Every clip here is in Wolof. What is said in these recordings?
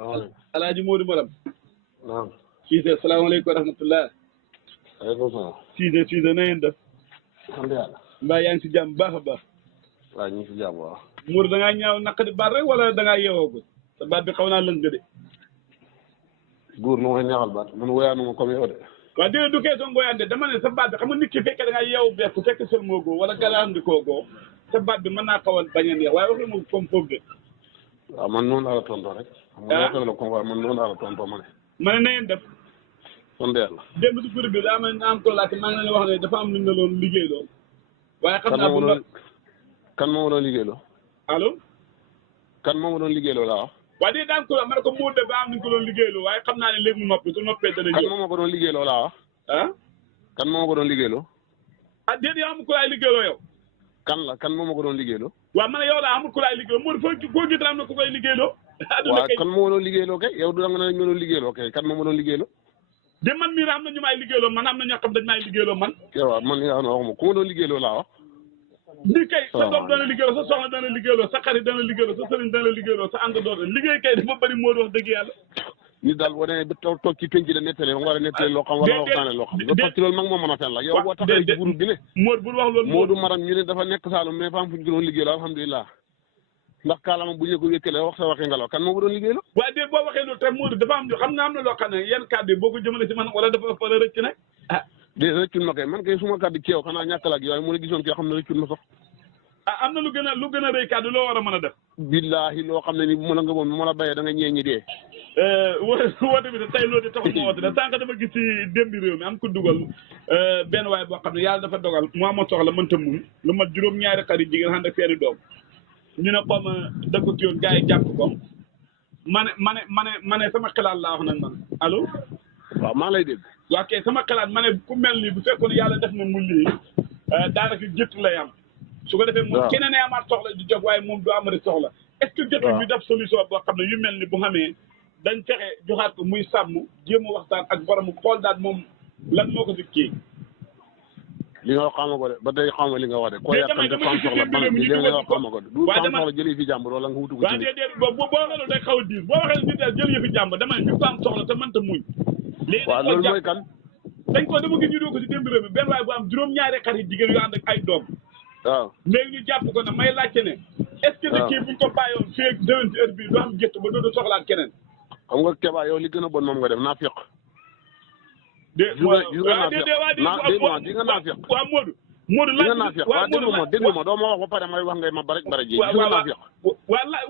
Alaaji Modou Maram. naam. Cissé salaamaaleykum wa rahmatulah. waaleykum salaam. Cissé na ngeen def. sant yàlla. mbaa yaa ngi si jàmm baax a baax. waaw ñu ngi si jàmm waaw. Mour da ngaa ñaaw naqari baat rek wala da ngaa yeewoo ko sa baat bi xaw naa lëng de. góor nu may neexal baat man woyaanu ma comme yow de. waaw déedéet du question ngoyaan dama ne sa baat bi xam nga nit ki fekkee da ngaa yeewu beeku fekk sëlmoo goo wala galaandikoo goo sa baat bi mën naa xaw a bañ a neex waaye wax nga moom comme foofu de. waaw man noonu laa la tontoo rek. xam nga waxee la comme man noonu laa la tontoo ma ne. ma ne na ngeen def. sant yàlla. démb si groupe bi daa ma am ko laajte maa ngi leen wax ne dafa am lu ñu la doon liggéey lool. waaye xam naa bu kan moo ma doon liggéeyloo. allo. kan moo ma doon liggéeyloo laa wax. waaye dee daan ko ma ne ko Mour de ba am nañu ko doon liggéeyloo waaye xam naa ne léegi mu noppi su noppee dana ñëw. kan moo ma ko doon liggéeyloo laa wax. ah. kan moo ma ko doon liggéeyloo. ah déedéet yow amul ku laay liggéeyloo yow. kan moo ma ko doon liggéeyloo. waaw man yow la amul ku laay liggéeyloo Mour foo gis am na ku koy liggéeyloo. waaw kan moo ma doon liggéeyloo kay yow du nga ne ñu doon liggéeyloo kay kan moo ma doon liggéeyloo. de man mii am na ñu may liggéeyloo man am na ñoo xam dañ may liggéeyloo man. waaw man yaa wax ma ku ma doon liggéeyloo laa wax. lii kay sa doom dana liggéeyloo sa soxna dana liggéeyloo sa xarit dana liggéeyloo sa sëriñ dana liggéeyloo sa ànd doon liggéey kay dafa bëri moo wax dëgg yàlla. nit daal boo demee ba toog ci penc de nettali ba nga war a nettali loo xam wala waxtaane loo xam nga toog ci loolu mag moo mën a fen la yow boo taxawee ci groupe bi ne Modou bul wax loolu Modou Maram ñu ne dafa nekk Saalum mais fam fu ñu ko doon liggéeyloo alhamdulilah ndax kaalama bu ñu ko wékkalee wax sa waxee ngelaw kan moo ko doon liggéeyloo waaye déet boo waxee loolu te Modou dafa am xam nga am na loo xam ne yenn kàddu yi boo ko jëmale si man wala dafa ëpp wala rëcc nag ah dé rëccul ma kay man kay suma kàddu ci yow xanaa ñàkkal ak yooyu mu ne gisoon kii xam ne rëccul ma sax ah am na lu gën a rëy kàddu loo war a mën a def billaahi loo xam ne ni bu ma la nga moom bu ma la béyee da nga ñee ñi dee woote bi de tey loolu di taxul ma woote de sànq dama gis ci démbi réew mi am ko dugal benn waay boo xam ne yàlla dafa dogal mu amoon soxla mënta muñ lu mat juróom-ñaari xarit jigéen xam ne seeni doom ñu ne comme dëkk ki yoon gars yi jàpp ko ma ne sama xalaat laa wax nag man allo waaw maa lay dégg waa kay sama xalaat ma ne ku mel nii bu fekkoon yàlla def na mu lii daanaka jëtt lay am su ko defee moom keneen ay amaat soxla di jóg waaye moom du amati soxla est-ce que jotul ñu def solution boo xam ne yu mel ni bu xamee dañ fexe joxaat ko muy sàmm jéem a waxtaan ak borom xool daal moom lan moo ko fi kii li nga wax xama ko de ba tey xama li nga wax de ko yàkkante fam soxla ban bi li nga wax xama ko de du fam soxla jëlee fi jàmbur wala nga wutu ko waaw déedéet boo waxee day xaw a diis boo waxee nit daal jël yëfi jàmbur dama ne ñu ko am soxla te mënta muñ léegi waaw loolu mooy kan dañ ko dama gis ñu doo ko si démb réew mi benn waaye bu am juróom-ñaari xarit jigéen yu ànd ak ay doom waaw léegi ñu jàpp ko ne may laajte ne est-ce que ne kii buñ ko bàyyoon fii ak déwén ci heure bii du am gétt ba dootu soxlaat keneen xam nga Keba yow li gën a bon moom nga def naa fiq gis nga naa fiq waaw Modou laaj naa fiq waaw déglu ma doo ma wax ba pare may wax ngay ma barek bare ji gis nga naa fiq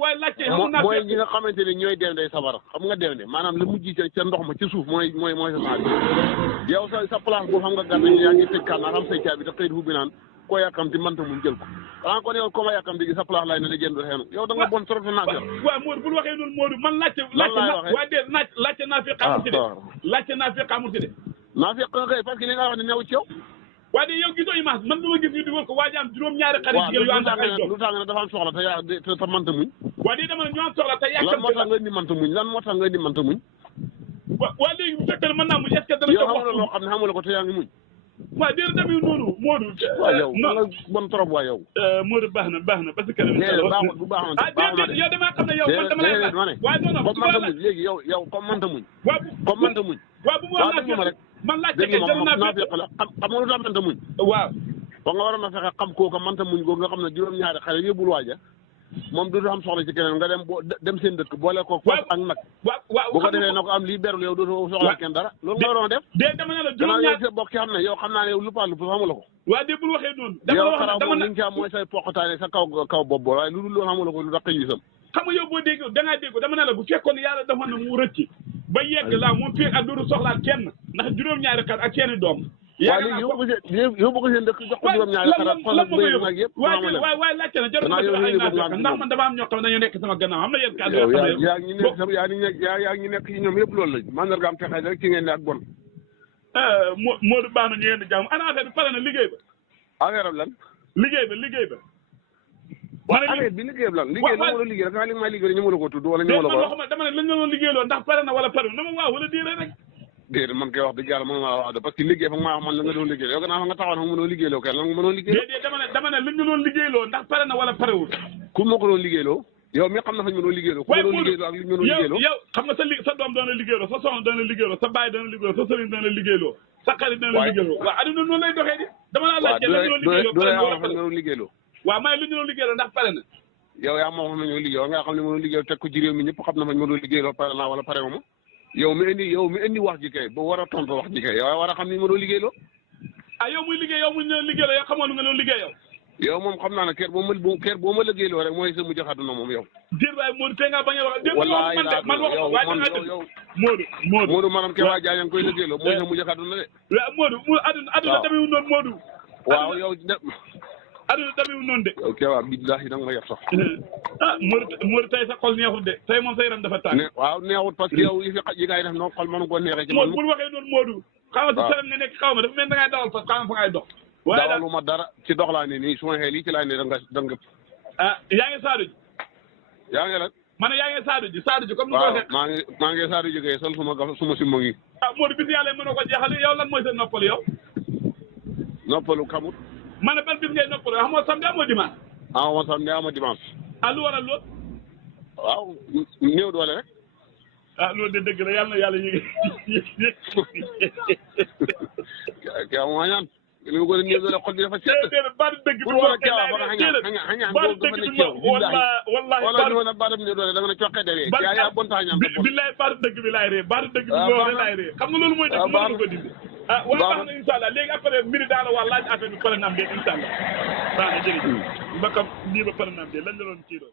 waaye laajte mooy ñi nga xamante ni ñooy dewnde safara xam nga dewnde maanaam la mujj ca ndox ma ci suuf mooy sa saag yow sa place boo xam nga gànnañ yaa ngi tëj kaan naa xam say caabi da xëy fu bi naan koo yàkkamti mënta muñ jël ko xanaa kon yow ko ma yàkkamti gi sa place laay ne da jënd xeenu yow da nga bon trop naa fiq waaw Modou bul waxee noonu Modou man laajte naa fiq amul ci de laajte naa fiq amul ci de naa fiq nga kay parce que li nga wax ne newu ci yow waaye de yow gisoo image man dama gis ñu dugal ko waa ji am juróom-ñaari xarit jigéen yu ànd ak ay doom lu tax nga ne dafa am soxla te mënta muñ waa di dama ne ñu am soxla te yàkkamti lan moo tax nga indi mënta muñ lan moo tax nga indi mënta muñ waa léegi bu fekkee ne mën naa muñ est-ce que dana yow xamula loo xam ne xamula ko te yaa ngi muñ waaw déedéet tamit noonu Modou waaw yow nga bon trop waa yow Modou baax na parce que baaxul bu baax na déedéet yow damaa xam ne yow man dama lay ma ne waaye non non comme mënta muñ léegi yow comme mënta muñ comme mënta muñ waaw bu ma wax ma rek man laajte kay dégg nga naa fekk la xam nga lu tax mënta muñ waaw ba nga waroon a fexe xam kooka mënta muñ googu nga xam ne juróom-ñaari xale yóbbul waaja moom du am soxla ci keneen nga dem seen dëkk boole ko fas ak nag waaw bu ko defee na ko am lii berul yow dootu soxla kenn dara loolu nga waroon a def dama ne la juróom-ñaar yow bokk xam ne yow xam naa ne yow lu lu xamula ko waaw de bul waxee noonu yow xaraw moom li nga ci am mooy say poqataane sa kaw bopp boo waaye lu dul loolu xamula ko lu daq gisam xam nga yow boo dégg dangaa dégg dama ne la bu fekkoon yàlla dafa na mu rëcc ba yegg laa moom fii ak dootu soxlaat kenn ndax juróom-ñaari xar ak seeni doom waaw léegi yóbbu ko seen dëkk jox ko juróom-ñaari xar ak bëy nag yëpp waay laajte na jarul ay naafeq ndax man dama am ñoo xam ne dañu nekk sama gannaaw am na yenn kàddu yoo xam ne yaa ngi nekk ci ñoom yëpp loolu lañ mandargaam texee rek ci ngeen ne ak bon Modou baax na ñu ngeen di jàmm ana affaire bi pare na liggéey ba affaire am lan liggéey ba affaire bi liggéey lan liggéey la wala liggéey rek li may liggéey ñu mën a ko tudd wala ñu mën a ko wax dama ne lañ la doon liggéeyloo ndax pare na wala pare na ma waaw wala diire rek déedéet man kay wax dëgg yàlla mën maa wax de parce que liggéey fa maa wax man la nga doon liggéey yow gannaaw fa nga taxaw na nga mënoo liggéeyloo kay lan nga mënoo liggéey déedéet dama ne lañ la doon liggéeyloo ndax pare na wala parewul ku ma ko doon liggéeyloo yow mi xam na fañ mënoo liggéeyloo ku mënoo liggéeyloo ak li mënoo liggéeyloo yow xam nga sa doom doon la liggéeyloo sa soxna doon la liggéeyloo sa baay doon la liggéeyloo sa sëriñ doon la liggéeyloo sa xarit doon la liggéeyloo waaw adduna noonu lay doxee di dama laa laaj la ñu liggéeyloo waaw may lu ñu doon liggéeyloo ndax pare na yow yaa moo xam ne ñoo liggéey nga xam ne mënoo liggéey teg ko ci réew mi ñëpp xam na fañ mënoo liggéeyloo pare naa wala pare ma yow mi indi wax ji kay ba war a tontu wax ji kay yow war a xam ni mënoo liggéeyloo yow muy liggéey yow mu ñëw liggéeyloo yow xamoo lu nga doon liggéey yow moom xam naa ne kër boo ma liggéeyloo rek mooy sa mujj xaduna moom yow déet waaye Modou tey ngaa bañ a wax déet wallaay man wax waaye da ngaa dëgg Modou maanaam ke waa jaaña koy liggéeyloo mooy sa mujj xaduna de waaw Modou adduna tamit noonu Modou waaw yow adduna tamit noonu de yow Kewa billahi da nga ma yab sax Modou tey sa xol neexut de tey moom sa yaram dafa tàng waaw neexut parce que yow yi ngay def noonu xol mënu ko neexee ci Modou bul waxee noonu Modou xaw ma sa seren nga nekk xaw ma dafa mel da ngay dawal fas xaw ma fa ngay dox waaye daal dawaluma dara ci dox laa ne nii su ma xee lii ci laa ne da nga yaa ngi saadu ji yaa ngi lan ma ne yaa ngi saadu ji comme ni ko waxee maa ngi saadu ji kay sol suma simmo ngi Modou bis yàlla mënoo ko jeexal yow lan mooy seen noppalu yow noppalu xamut ma ne ban bis ngay noppalu xam nga samedi amoo dimanche amoo samedi amoo dimanche lu waral lool waaw néew doole rek loolu de dëgg la yàlla na yàlla yëg Kewa moo ñaan li ma ko néew doole xol bi dafa seet baatu dëgg bi pour mën a Kewa ba nga xañaan baatu dëgg bi wallahi wala ñu mën a baatam néew doole da nga ne coqe de ree yaa bon tax ñaan billahi baatu dëgg bi laay ree baatu dëgg bi loolu laay ree xam nga loolu mooy dëgg mënu ko dindi waaw baax na incha allah léegi après mbiri daal la wax laaj affaire bi pare na am de incha allah baax na jërëjëf mbakam lii ba pare na am de lañ la doon kii doon